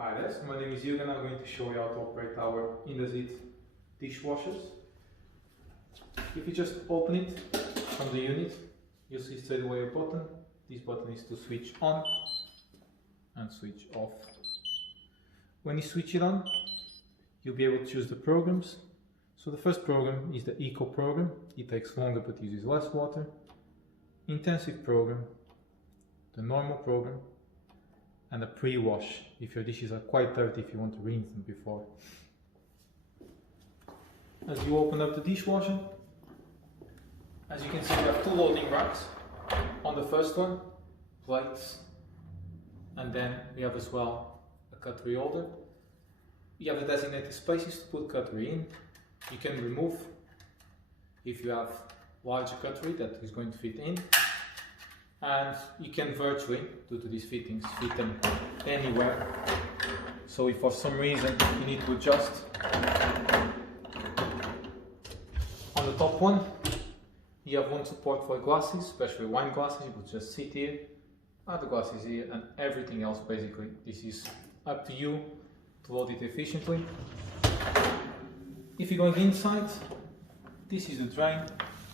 Hi guys, my name is Jürgen. I'm going to show you how to operate our Indesit dishwashers. If you just open it from the unit, you'll see straight away a button. This button is to switch on and switch off. When you switch it on, you'll be able to choose the programs. So the first program is the Eco program. It takes longer but uses less water. Intensive program, the normal program, and a pre-wash if your dishes are quite dirty, if you want to rinse them before. As you open up the dishwasher, as you can see, we have two loading racks. On the first one, plates, and then we have as well a cutlery holder. You have the designated spaces to put cutlery in. You can remove if you have larger cutlery that is going to fit in, and you can virtually, due to these fittings, fit them anywhere. So if for some reason you need to adjust, on the top one you have one support for glasses, especially wine glasses. You would just sit here, other glasses here, and everything else basically. This is up to you to load it efficiently. If you're going inside, this is the drain.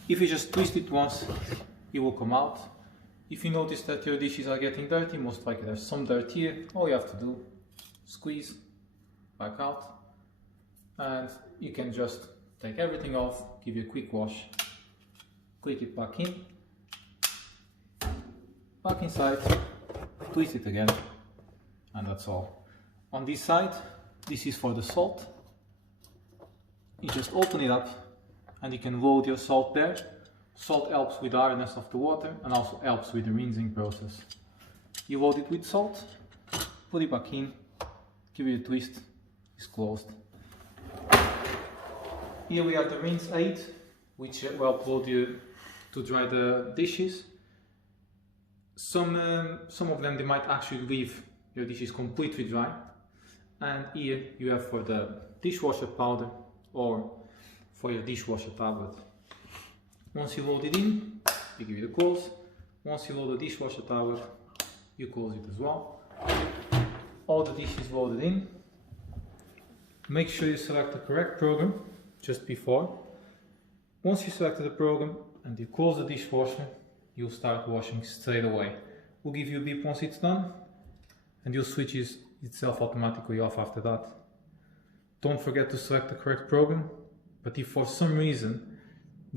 If you just twist it once, it will come out. If you notice that your dishes are getting dirty, most likely there's some dirt here, all you have to do, squeeze back out, and you can just take everything off, give you a quick wash, click it back in, back inside, twist it again, and that's all. On this side, this is for the salt. You just open it up and you can load your salt there. Salt helps with the hardness of the water and also helps with the rinsing process. You load it with salt, put it back in, give it a twist, it's closed. Here we have the rinse aid, which will help load you to dry the dishes. Some of them, they might actually leave your dishes completely dry. And here you have for the dishwasher powder or for your dishwasher tablet. Once you load it in, you give it a close. Once you load the dishwasher tablet, you close it as well. All the dishes loaded in. Make sure you select the correct program just before. Once you selected the program and you close the dishwasher, you'll start washing straight away. We'll give you a beep once it's done, and you'll switch itself automatically off after that. Don't forget to select the correct program, but if for some reason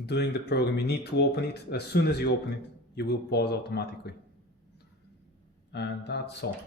during the program you need to open it, as soon as you open it, you will pause automatically. And that's all.